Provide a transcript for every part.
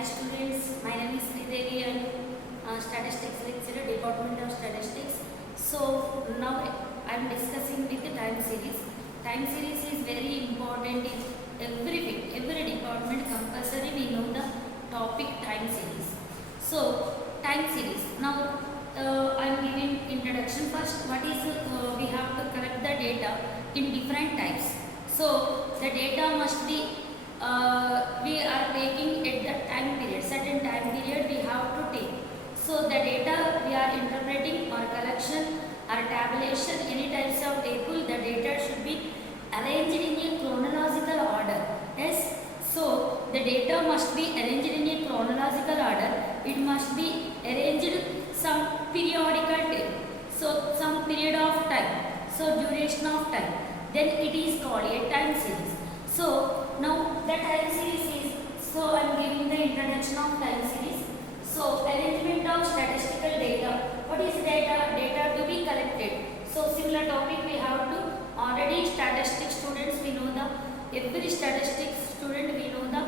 Hi students, my name is Sridevi. I am statistics lecturer, Department of Statistics. So now I am discussing with the time series. Time series is very important in every department. Compulsory we know the topic time series. So time series. Now I am giving introduction first. What is we have to collect the data in different types. So the data must be we are taking at the time period, certain time period we have to take. So the data we are interpreting or collection or tabulation, any types of table, the data should be arranged in a chronological order. Yes. So the data must be arranged in a chronological order. It must be arranged some periodical table. So some period of time. So duration of time. Then it is called a time series. So now the time series is, so I am giving the introduction of time series. So arrangement of statistical data. What is data? Data to be collected. So similar topic we have to already statistics students we know the every statistics student we know the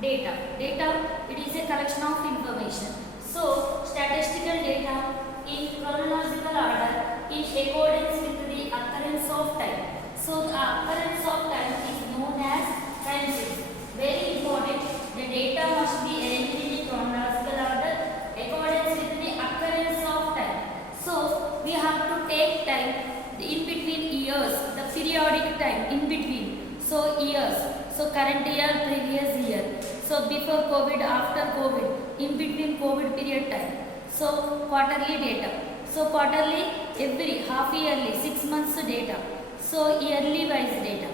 data. Data, it is a collection of information. So statistical data in chronological order in accordance with the occurrence of time. So the occurrence of time is known as time series. Very important. The data must be arranged in a chronological order accordance with the occurrence of time. So we have to take time in between years, the periodic time in between. So years. So current year, previous year. So before COVID, after COVID, in between COVID period time. So quarterly data. So quarterly, every half yearly, 6 months data. So yearly wise data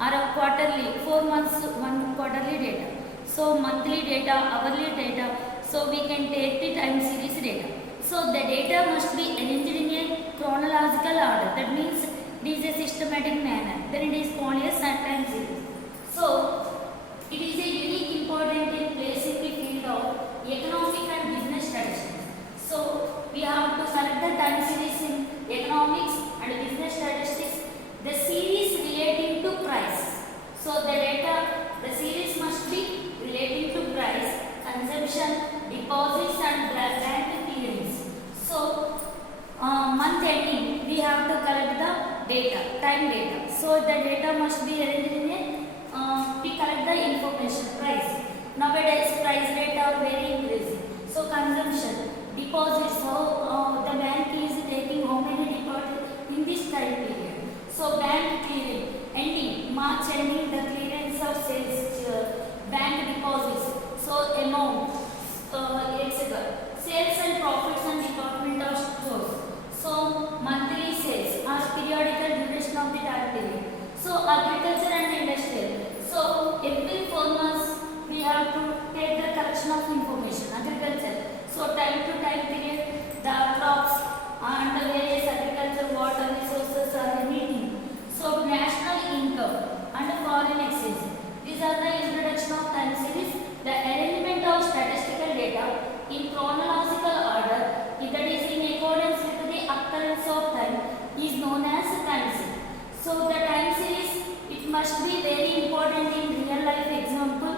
or a quarterly 4 months one quarterly data. So monthly data, hourly data. So we can take the time series data. So the data must be arranged in a chronological order. That means it is a systematic manner. Then it is called a time series. So it is a unique important in place in the field of economic and business statistics. So we have to select the time series in economics and business statistics. The series relating to price. So the data, the series must be relating to price, consumption, deposits and bank clearance. So month ending, we have to collect the data, time data. So the data must be arranged in a, we collect the information, price. Nowadays price rate are very increasing. So consumption, deposits, so the bank is taking how many deposits in this time period. So bank clearing, ending, March ending, the clearance of sales, bank deposits, so amount, etc. Sales and profits and department of stores. So monthly sales or periodical duration of the time period. So agriculture and industrial. So every 4 months we have to take the collection of information. Agriculture. So time to time period, the crops and various agriculture, water resources are meeting. So national income and foreign exchange. These are the introduction of time series. The arrangement of statistical data in chronological order, that is in accordance with the occurrence of time, is known as time series. So the time series, it must be very important in real life example.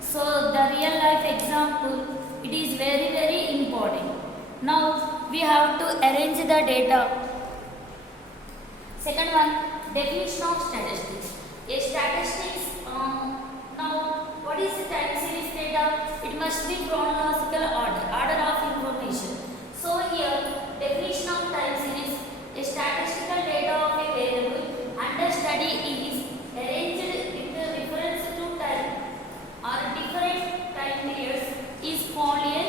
So the real life example, it is very important. Now we have to arrange the data. Second one, definition of statistics. A statistics, now what is the time series data? It must be chronological order of information. So here, definition of time series, a statistical data of a variable under study is arranged with reference to time or different time periods is called a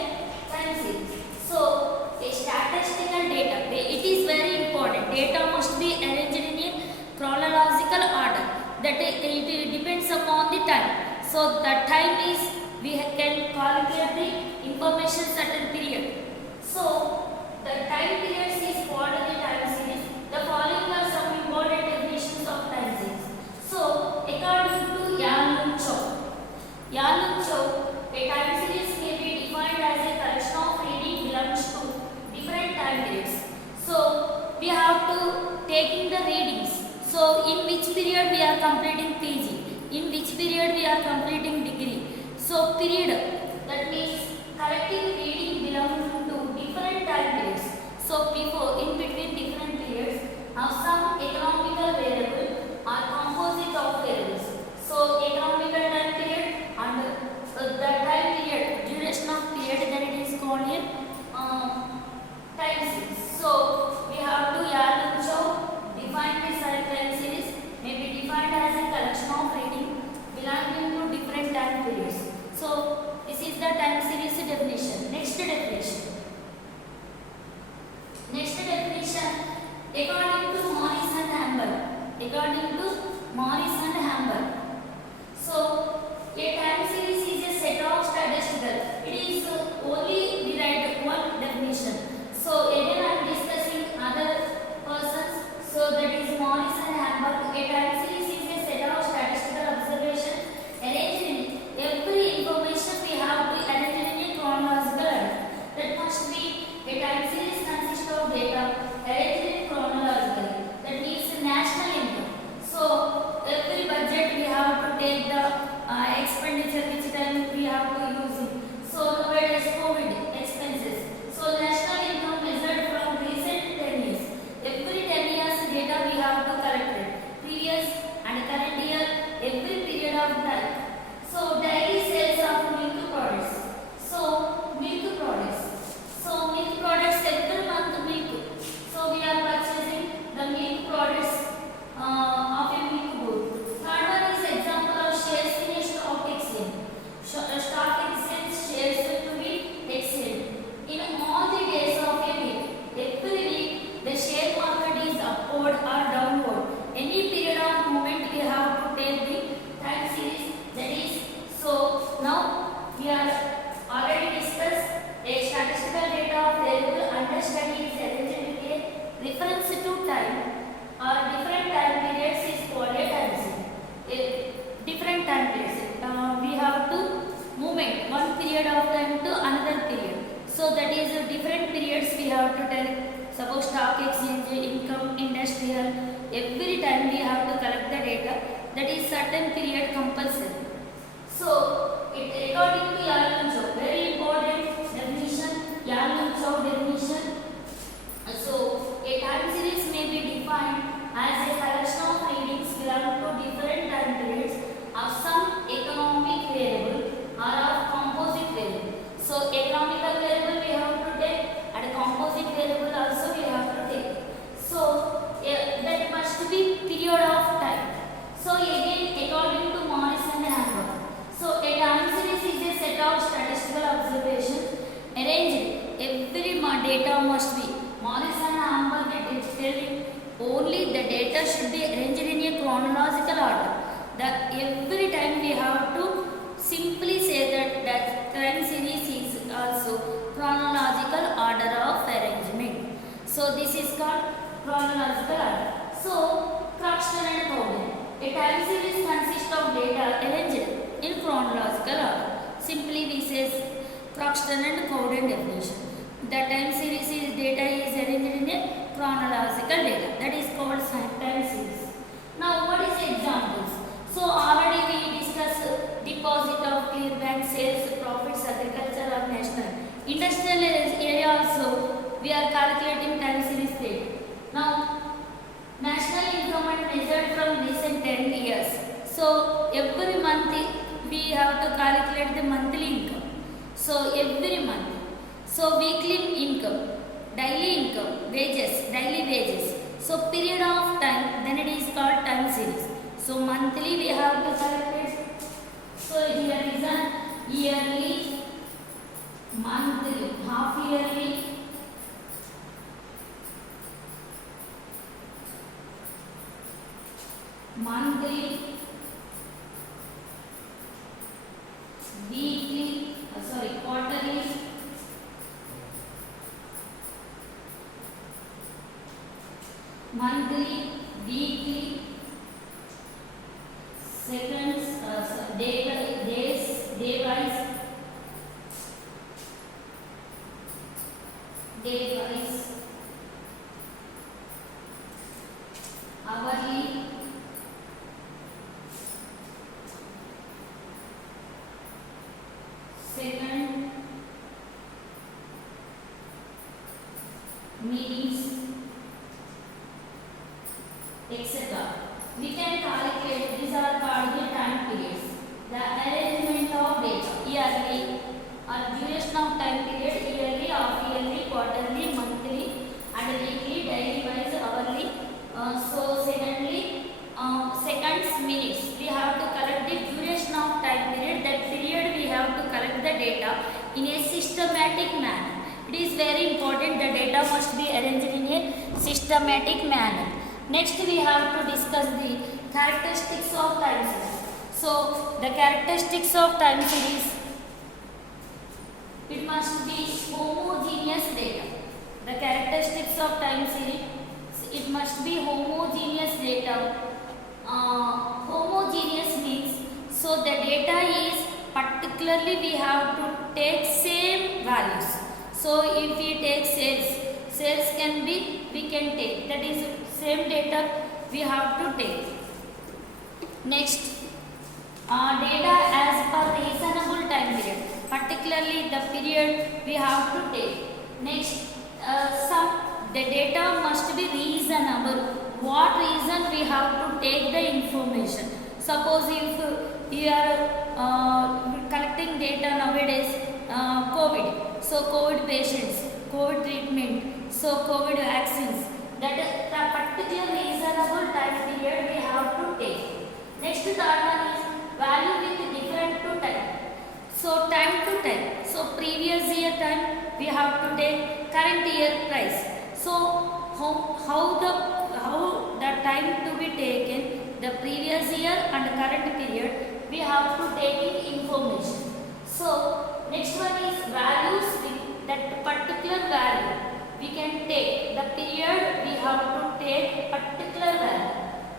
time series. So a statistical data, it is very important. Data must be arranged in a chronological order. That it depends upon the time. So the time is, we can calculate the information certain period. So the time periods is called the time series. The following are some important definitions of time series. So according to Yan Lung Chow, a time series may be defined as a collection of reading belongs to different time periods. So we have to taking the readings. So in which period we are completing PG, in which period we are completing degree. So period, the that means collective reading belonging to different time periods. So before, in between different periods, some economical variable are composite of variables. So economical time period and the time period, duration of period, then it is called here time series. So we have to define this time series may be defined as a collection of reading belonging to different time periods. So this is the time series definition. Next definition. According to Morris and Hamburg. So a time series is a set of statistical. It is only derived one definition. So again I am discussing other persons. So that is Morris and Hamburg. A time series is a set of statistical observation arranged in every information we have to arrange in a chronological order. That must be a time series consists of data arranged in chronologically. That means national income. So every budget we have to take the expenditure which time we have to use it. So nowadays COVID expenses. So national income measured from recent 10 years. Every 10 years data we have to collect it. Previous and current year, every period of time. So daily sales of milk products. So milk products every month milk. So we are purchasing the milk products of a milk booth. Third one is example of shares in a stock exchange. Stock exchange shares to be exchanged. In all the days of a week, every week the share market is upward or downward. Any period of moment we have to take the time series. That is, so now we are already discussed a statistical data of variable under study is arranged with a reference to time or different time periods is called a time series. Different time periods. We have to movement one period of time to another period. So that is different periods we have to tell. Suppose stock exchange, income, industrial. Every time we have to collect the data. That is certain period compulsory. So it according to Yalman-Chow, very important definition. Yalman-Chow definition. So a time series may be defined as a collection of readings belonging to different time periods of some economic variable or of composite variable. So economical variable we have to take and composite variable also we have to take. So that must be period of time. So again according to Morris and Hamburg. So a time series is a set of statistical observations arranged. Every data must be Morris and Hamburg is telling only the data should be arranged in a chronological order. That every time we have to simply say that time series is also chronological order of arrangement. So this is called chronological order. So Croxton and Cowden. A time series consists of data arranged in chronological order. Simply we say Croxton and Cowden definition. The time series is data is arranged in a chronological data. That is called time series. Now what is examples? So already we discussed deposit of clear bank, sales, profits, agriculture or national. Industrial area also we are calculating time series data. Now national income and measured from recent 10 years. So every month we have to calculate the monthly income. So every month. So weekly income, daily income, wages, daily wages. So period of time, then it is called time series. So monthly we have to calculate. So here is a yearly, monthly, half yearly, monthly, weekly, quarterly, monthly, weekly, seconds, day wise, hourly, second, minutes, etc. We can calculate, these are called the time periods. The arrangement of data, yearly or duration of time period, yearly, half yearly, quarterly, monthly and weekly, daily wise, hourly. Secondly, seconds, minutes. We have to collect the duration of time period. That period we have to collect the data in a systematic manner. It is very important. The data must be arranged in a systematic manner. Next, we have to discuss the characteristics of time series. So, the characteristics of time series, it must be homogeneous data. The characteristics of time series, it must be homogeneous data. Homogeneous means, so the data is particularly we have to take same values. So if we take sales can be, we can take, that is same data we have to take. Next, data as per reasonable time period, particularly the period we have to take. Next, the data must be reasonable. What reason we have to take the information? Suppose if you are collecting data nowadays, COVID, so COVID patients, COVID treatment, so COVID vaccines, that the particular reasonable time period we have to take. Next, third one is value with different to time. So time to time. So previous year time we have to take current year price. So how the time to be taken, the previous year and current period we have to take in information. So next one is values with that particular value we can take. The period we have to take particular value.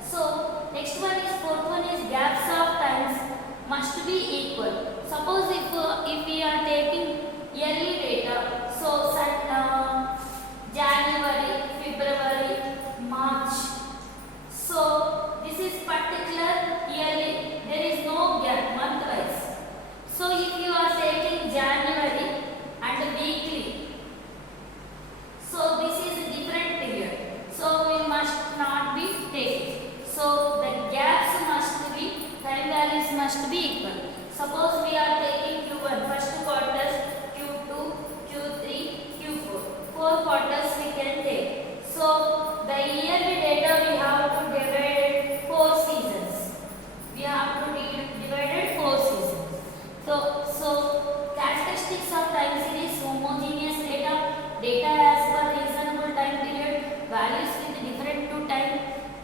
So next one is fourth one is gaps of times must be equal. Suppose if we are taking yearly data, so January, February, March. So this is particular yearly. There is no gap month wise. So if you are taking January and weekly, so this is a different period. So we must not be taking. So the gaps must be, time values must be equal. Suppose we are taking Q1, first quarter, Q2, Q3, Q4. 4 quarters we can take. So the yearly data we have to divide 4 seasons. We have to divide 4 seasons. So characteristics of time series, homogeneous data as per reasonable time period, values with different to time,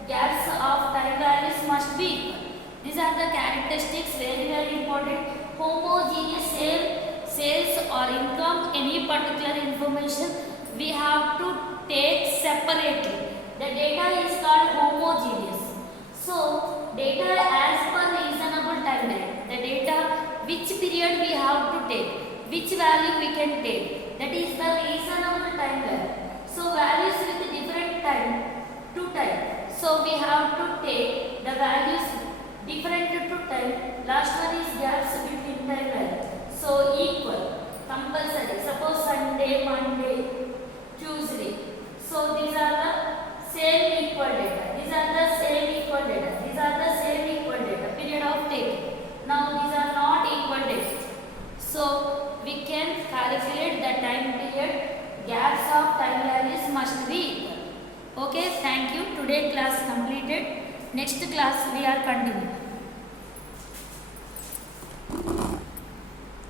gaps of time values must be equal. These are the characteristics, very important. Homogeneous sales or income, any particular information we have to take separately. The data is called homogeneous. So data as per reasonable time period, the data which period we have to take, which value we can take, that is the reasonable time value. So values with different time to time. So we have to take the values different to time. Last one is gaps between time value. So equal, compulsory. Suppose Sunday, Monday, Tuesday. So these are the same equal data. These are the same equal data. These are the same equal data. Period of taking. Now these are not equal data. So we can calculate the time period. Gaps of time values must be equal. Okay, thank you. Today class completed. Next class we are continuing.